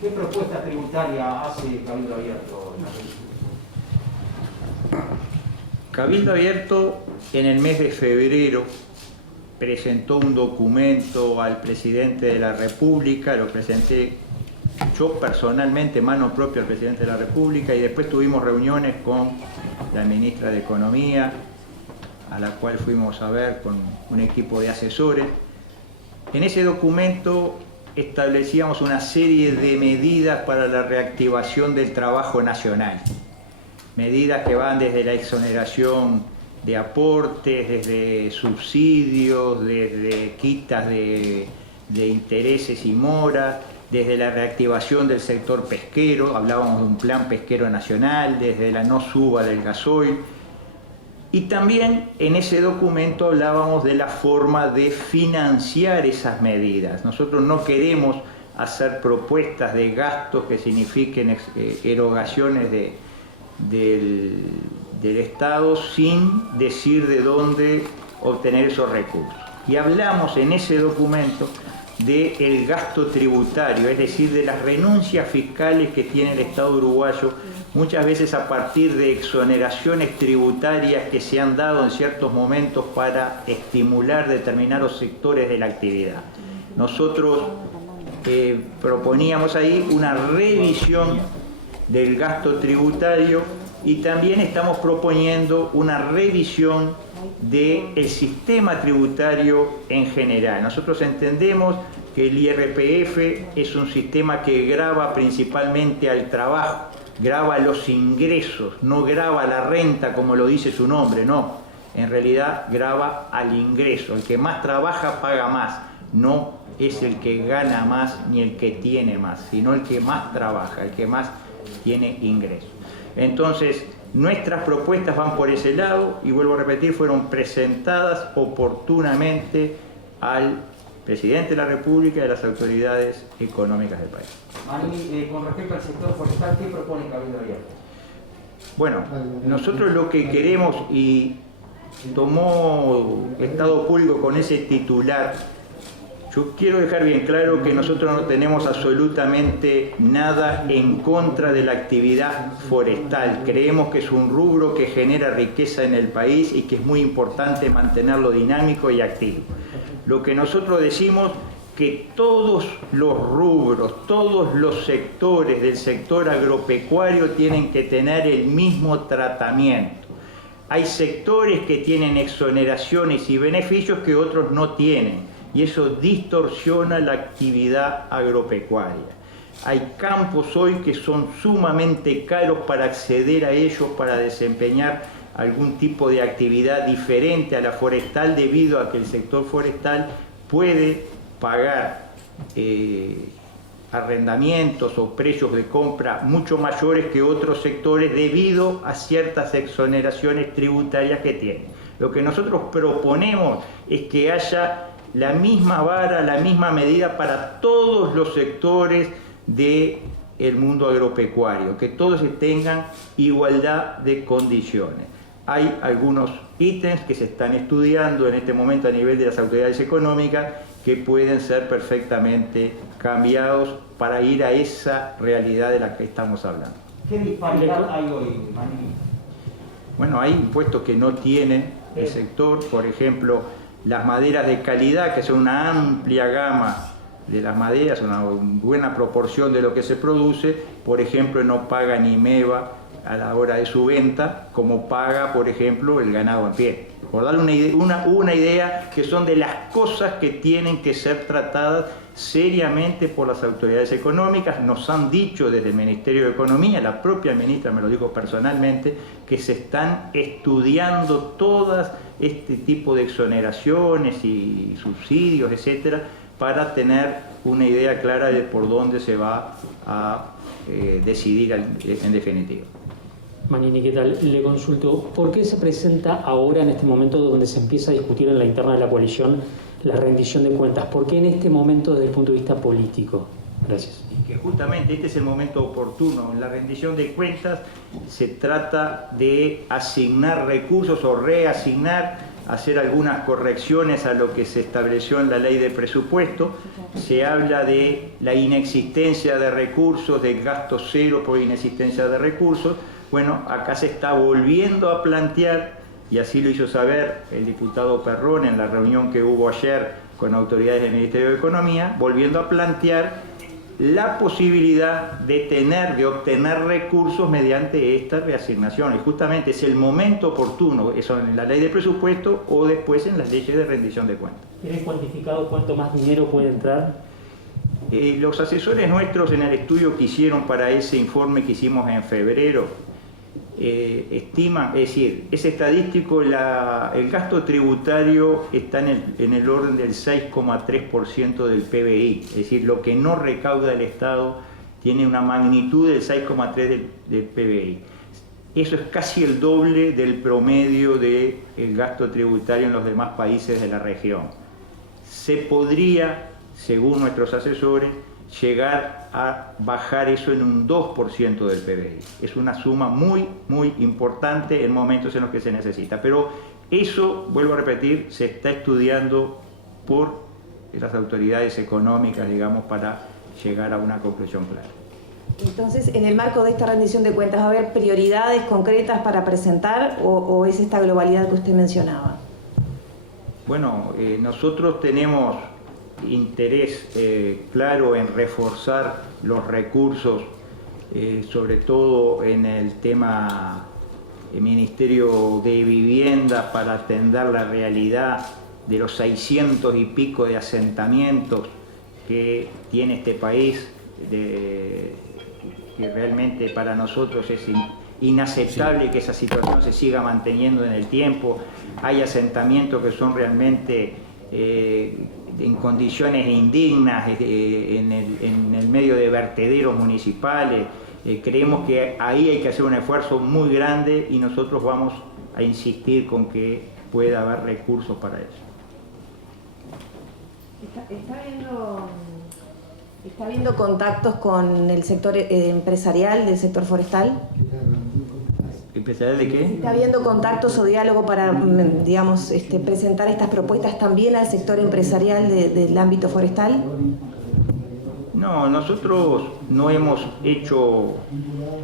¿Qué propuesta tributaria hace Cabildo Abierto? Cabildo Abierto en el mes de febrero presentó un documento al presidente de la República, lo presenté yo personalmente, mano propia al presidente de la República, y después tuvimos reuniones con la ministra de Economía, a la cual fuimos a ver con un equipo de asesores. En ese documento establecíamos una serie de medidas para la reactivación del trabajo nacional. Medidas que van desde la exoneración de aportes, desde subsidios, desde quitas de intereses y moras, desde la reactivación del sector pesquero, hablábamos de un plan pesquero nacional, desde la no suba del gasoil. Y también en ese documento hablábamos de la forma de financiar esas medidas. Nosotros no queremos hacer propuestas de gastos que signifiquen erogaciones del Estado sin decir de dónde obtener esos recursos. Y hablamos en ese documento del gasto tributario, es decir, de las renuncias fiscales que tiene el Estado uruguayo, muchas veces a partir de exoneraciones tributarias que se han dado en ciertos momentos para estimular determinados sectores de la actividad. Nosotros proponíamos ahí una revisión del gasto tributario y también estamos proponiendo una revisión del sistema tributario en general. Nosotros entendemos que el IRPF es un sistema que grava principalmente al trabajo, grava los ingresos, no grava la renta como lo dice su nombre, no. En realidad grava al ingreso. El que más trabaja paga más, no es el que gana más ni el que tiene más, sino el que más trabaja, el que más tiene ingresos. Entonces, nuestras propuestas van por ese lado y vuelvo a repetir, fueron presentadas oportunamente al presidente de la República y a las autoridades económicas del país. Mani, con respecto al sector forestal, ¿qué propone Cabildo Abierto? Bueno, nosotros lo que queremos, y tomó Estado Público con ese titular, yo quiero dejar bien claro que nosotros no tenemos absolutamente nada en contra de la actividad forestal. Creemos que es un rubro que genera riqueza en el país y que es muy importante mantenerlo dinámico y activo. Lo que nosotros decimos que todos los rubros, todos los sectores del sector agropecuario tienen que tener el mismo tratamiento. Hay sectores que tienen exoneraciones y beneficios que otros no tienen. Y eso distorsiona la actividad agropecuaria. Hay campos hoy que son sumamente caros para acceder a ellos, para desempeñar algún tipo de actividad diferente a la forestal, debido a que el sector forestal puede pagar arrendamientos o precios de compra mucho mayores que otros sectores debido a ciertas exoneraciones tributarias que tienen. Lo que nosotros proponemos es que haya la misma vara, la misma medida para todos los sectores del mundo agropecuario, que todos tengan igualdad de condiciones. Hay algunos ítems que se están estudiando en este momento a nivel de las autoridades económicas que pueden ser perfectamente cambiados para ir a esa realidad de la que estamos hablando. ¿Qué disparidad hay hoy, Mani? Bueno, hay impuestos que no tiene el sector, por ejemplo, las maderas de calidad, que son una amplia gama de las maderas, una buena proporción de lo que se produce, por ejemplo, no paga ni MEVA a la hora de su venta, como paga, por ejemplo, el ganado en pie. Por darle una idea que son de las cosas que tienen que ser tratadas seriamente por las autoridades económicas. Nos han dicho desde el Ministerio de Economía, la propia ministra me lo dijo personalmente, que se están estudiando todas este tipo de exoneraciones y subsidios, etcétera, para tener una idea clara de por dónde se va a decidir en definitiva. Manini, ¿qué tal? Le consulto, ¿por qué se presenta ahora en este momento donde se empieza a discutir en la interna de la coalición la rendición de cuentas? ¿Por qué en este momento desde el punto de vista político? Gracias. Y que justamente este es el momento oportuno. En la rendición de cuentas se trata de asignar recursos o reasignar hacer algunas correcciones a lo que se estableció en la ley de presupuesto. Se habla de la inexistencia de recursos, del gasto cero por inexistencia de recursos. Bueno, acá se está volviendo a plantear, y así lo hizo saber el diputado Perrón en la reunión que hubo ayer con autoridades del Ministerio de Economía, volviendo a plantear la posibilidad de obtener recursos mediante esta reasignación. Y justamente es el momento oportuno, eso en la ley de presupuesto o después en las leyes de rendición de cuentas. ¿Tienen cuantificado cuánto más dinero puede entrar? Los asesores nuestros en el estudio que hicieron para ese informe que hicimos en febrero, estiman, es decir, es estadístico, el gasto tributario está en el orden del 6,3% del PBI, es decir, lo que no recauda el Estado tiene una magnitud del 6,3% del PBI. Eso es casi el doble del promedio del gasto tributario en los demás países de la región. Se podría, según nuestros asesores, llegar a bajar eso en un 2% del PBI. Es una suma muy, muy importante en momentos en los que se necesita. Pero eso, vuelvo a repetir, se está estudiando por las autoridades económicas, digamos, para llegar a una conclusión clara. Entonces, en el marco de esta rendición de cuentas, ¿va a haber prioridades concretas para presentar o es esta globalidad que usted mencionaba? Bueno, nosotros tenemos interés claro en reforzar los recursos, sobre todo en el tema Ministerio de Vivienda, para atender la realidad de los 600 y pico de asentamientos que tiene este país, que realmente para nosotros es inaceptable que esa situación se siga manteniendo en el tiempo. Hay asentamientos que son realmente en condiciones indignas, en el medio de vertederos municipales. Creemos que ahí hay que hacer un esfuerzo muy grande y nosotros vamos a insistir con que pueda haber recursos para eso. ¿Está viendo contactos con el sector empresarial del sector forestal? ¿Empresarial de qué? ¿Está habiendo contactos o diálogo para, digamos, presentar estas propuestas también al sector empresarial del ámbito forestal? No, nosotros no hemos hecho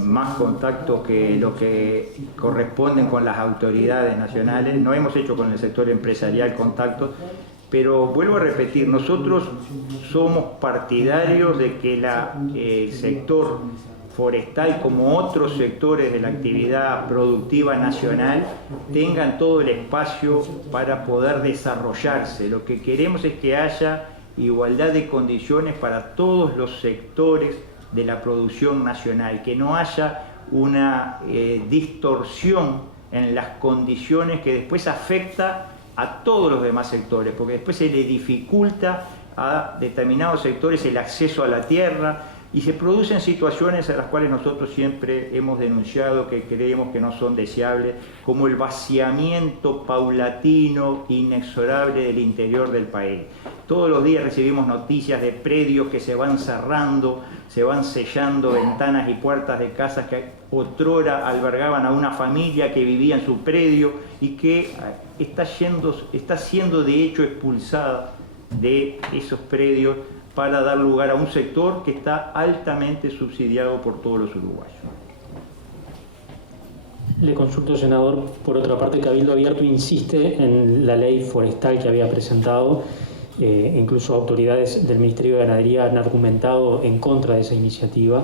más contactos que lo que corresponden con las autoridades nacionales, no hemos hecho con el sector empresarial contactos, pero vuelvo a repetir, nosotros somos partidarios de que el sector forestal, como otros sectores de la actividad productiva nacional, tengan todo el espacio para poder desarrollarse. Lo que queremos es que haya igualdad de condiciones para todos los sectores de la producción nacional, que no haya una distorsión en las condiciones que después afecta a todos los demás sectores, porque después se le dificulta a determinados sectores el acceso a la tierra, y se producen situaciones a las cuales nosotros siempre hemos denunciado que creemos que no son deseables, como el vaciamiento paulatino, inexorable del interior del país. Todos los días recibimos noticias de predios que se van cerrando, se van sellando ventanas y puertas de casas que otrora albergaban a una familia que vivía en su predio y que está siendo de hecho expulsada de esos predios para dar lugar a un sector que está altamente subsidiado por todos los uruguayos. Le consulto, senador, por otra parte, Cabildo Abierto insiste en la ley forestal que había presentado, incluso autoridades del Ministerio de Ganadería han argumentado en contra de esa iniciativa,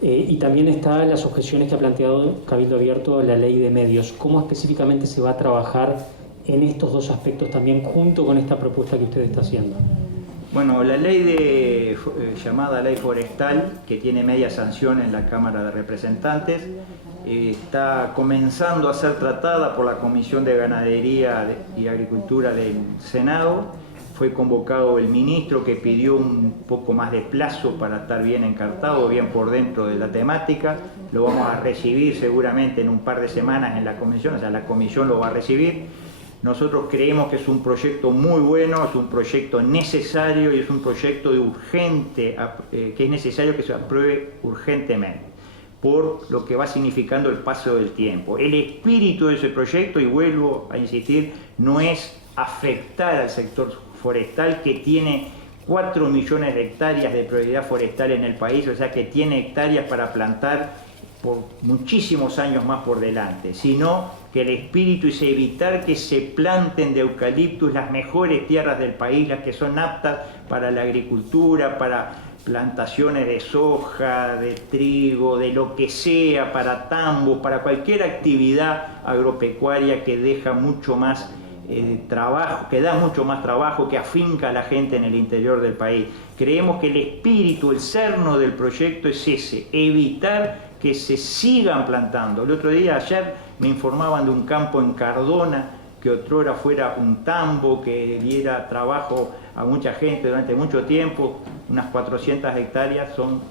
y también están las objeciones que ha planteado Cabildo Abierto a la ley de medios. ¿Cómo específicamente se va a trabajar en estos dos aspectos también junto con esta propuesta que usted está haciendo? Bueno, la ley llamada ley forestal, que tiene media sanción en la Cámara de Representantes, está comenzando a ser tratada por la Comisión de Ganadería y Agricultura del Senado. Fue convocado el ministro, que pidió un poco más de plazo para estar bien encartado, bien por dentro de la temática. Lo vamos a recibir seguramente en un par de semanas en la comisión, o sea, la comisión lo va a recibir. Nosotros creemos que es un proyecto muy bueno, es un proyecto necesario y es un proyecto urgente, que es necesario que se apruebe urgentemente. por lo que va significando el paso del tiempo. El espíritu de ese proyecto, y vuelvo a insistir, no es afectar al sector forestal, que tiene 4 millones de hectáreas de prioridad forestal en el país, o sea que tiene hectáreas para plantar por muchísimos años más por delante, sino que el espíritu es evitar que se planten de eucaliptus las mejores tierras del país, las que son aptas para la agricultura, para plantaciones de soja, de trigo, de lo que sea, para tambos, para cualquier actividad agropecuaria que deja mucho más trabajo, que da mucho más trabajo, que afinca a la gente en el interior del país. Creemos que el espíritu, el cerno del proyecto es ese, evitar que se sigan plantando. El otro día, ayer, me informaban de un campo en Cardona, que otrora fuera un tambo, que diera trabajo a mucha gente durante mucho tiempo. Unas 400 hectáreas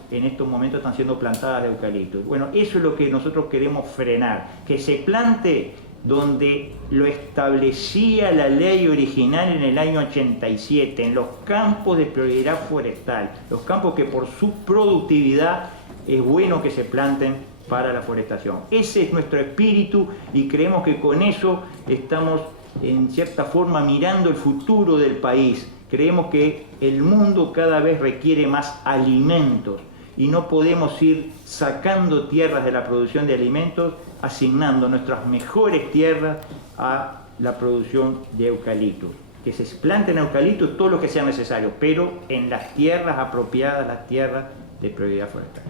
en estos momentos están siendo plantadas de eucalipto. Bueno, eso es lo que nosotros queremos frenar, que se plante donde lo establecía la ley original en el año 87, en los campos de prioridad forestal, los campos que por su productividad es bueno que se planten para la forestación. Ese es nuestro espíritu y creemos que con eso estamos en cierta forma mirando el futuro del país. Creemos que el mundo cada vez requiere más alimentos y no podemos ir sacando tierras de la producción de alimentos, asignando nuestras mejores tierras a la producción de eucaliptos. Que se planten eucaliptos todo lo que sea necesario, pero en las tierras apropiadas, las tierras de prioridad forestal.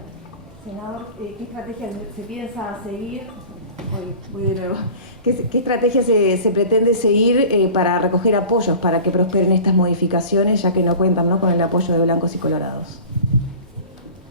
Senador, ¿qué estrategia se piensa seguir? Voy de nuevo. ¿Qué estrategia se pretende seguir para recoger apoyos para que prosperen estas modificaciones, ya que no cuentan, ¿no?, con el apoyo de blancos y colorados?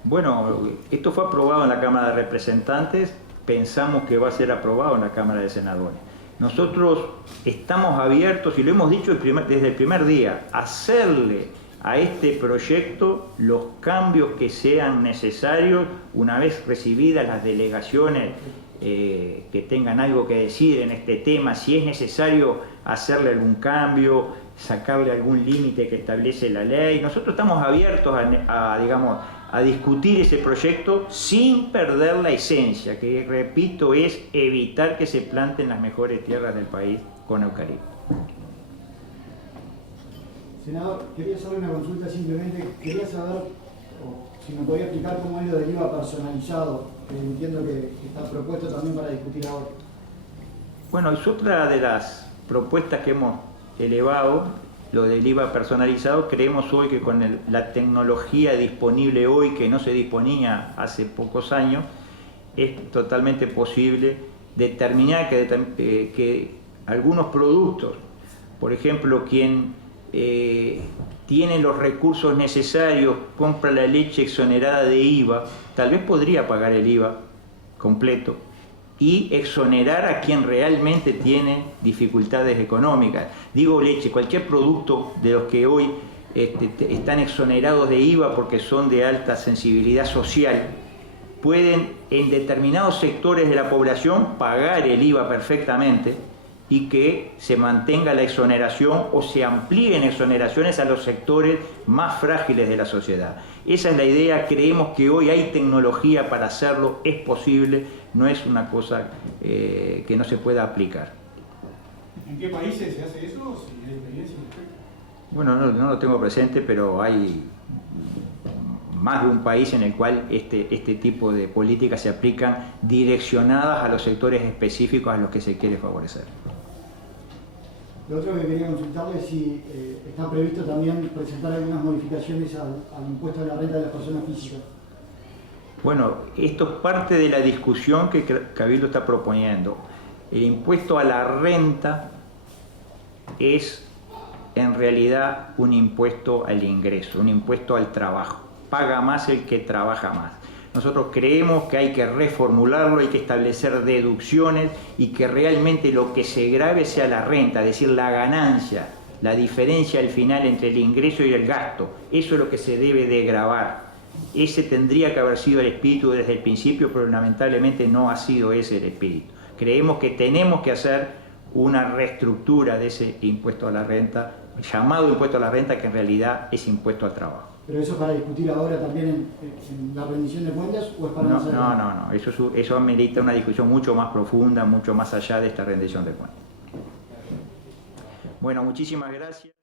Bueno, esto fue aprobado en la Cámara de Representantes, pensamos que va a ser aprobado en la Cámara de Senadores. Nosotros estamos abiertos, y lo hemos dicho desde el primer día, a hacerle a este proyecto los cambios que sean necesarios una vez recibidas las delegaciones que tengan algo que decir en este tema, si es necesario hacerle algún cambio, sacarle algún límite que establece la ley. Nosotros estamos abiertos a discutir ese proyecto sin perder la esencia, que repito es evitar que se planten las mejores tierras del país con eucalipto. Senador, quería hacerle una consulta simplemente, quería saber si me podía explicar cómo es lo del IVA personalizado, que entiendo que está propuesto también para discutir ahora. Bueno, es otra de las propuestas que hemos elevado, lo del IVA personalizado. Creemos hoy que con la tecnología disponible hoy, que no se disponía hace pocos años, es totalmente posible determinar que algunos productos, por ejemplo, quien tiene los recursos necesarios, compra la leche exonerada de IVA, tal vez podría pagar el IVA completo y exonerar a quien realmente tiene dificultades económicas. Digo leche, cualquier producto de los que hoy están exonerados de IVA porque son de alta sensibilidad social, pueden en determinados sectores de la población pagar el IVA perfectamente y que se mantenga la exoneración o se amplíen exoneraciones a los sectores más frágiles de la sociedad. Esa es la idea, creemos que hoy hay tecnología para hacerlo, es posible, no es una cosa que no se pueda aplicar. ¿En qué países se hace eso? Si hay experiencia. Bueno, no lo tengo presente, pero hay más de un país en el cual este tipo de políticas se aplican direccionadas a los sectores específicos a los que se quiere favorecer. Lo otro que quería consultarle es si está previsto también presentar algunas modificaciones al impuesto de la renta de las personas físicas. Bueno, esto es parte de la discusión que Cabildo está proponiendo. El impuesto a la renta es en realidad un impuesto al ingreso, un impuesto al trabajo. Paga más el que trabaja más. Nosotros creemos que hay que reformularlo, hay que establecer deducciones y que realmente lo que se grave sea la renta, es decir, la ganancia, la diferencia al final entre el ingreso y el gasto. Eso es lo que se debe de gravar. Ese tendría que haber sido el espíritu desde el principio, pero lamentablemente no ha sido ese el espíritu. Creemos que tenemos que hacer una reestructura de ese impuesto a la renta, llamado impuesto a la renta, que en realidad es impuesto al trabajo. ¿Pero eso es para discutir ahora también en la rendición de cuentas o es para más adelante? No. Eso amerita una discusión mucho más profunda, mucho más allá de esta rendición de cuentas. Bueno, muchísimas gracias.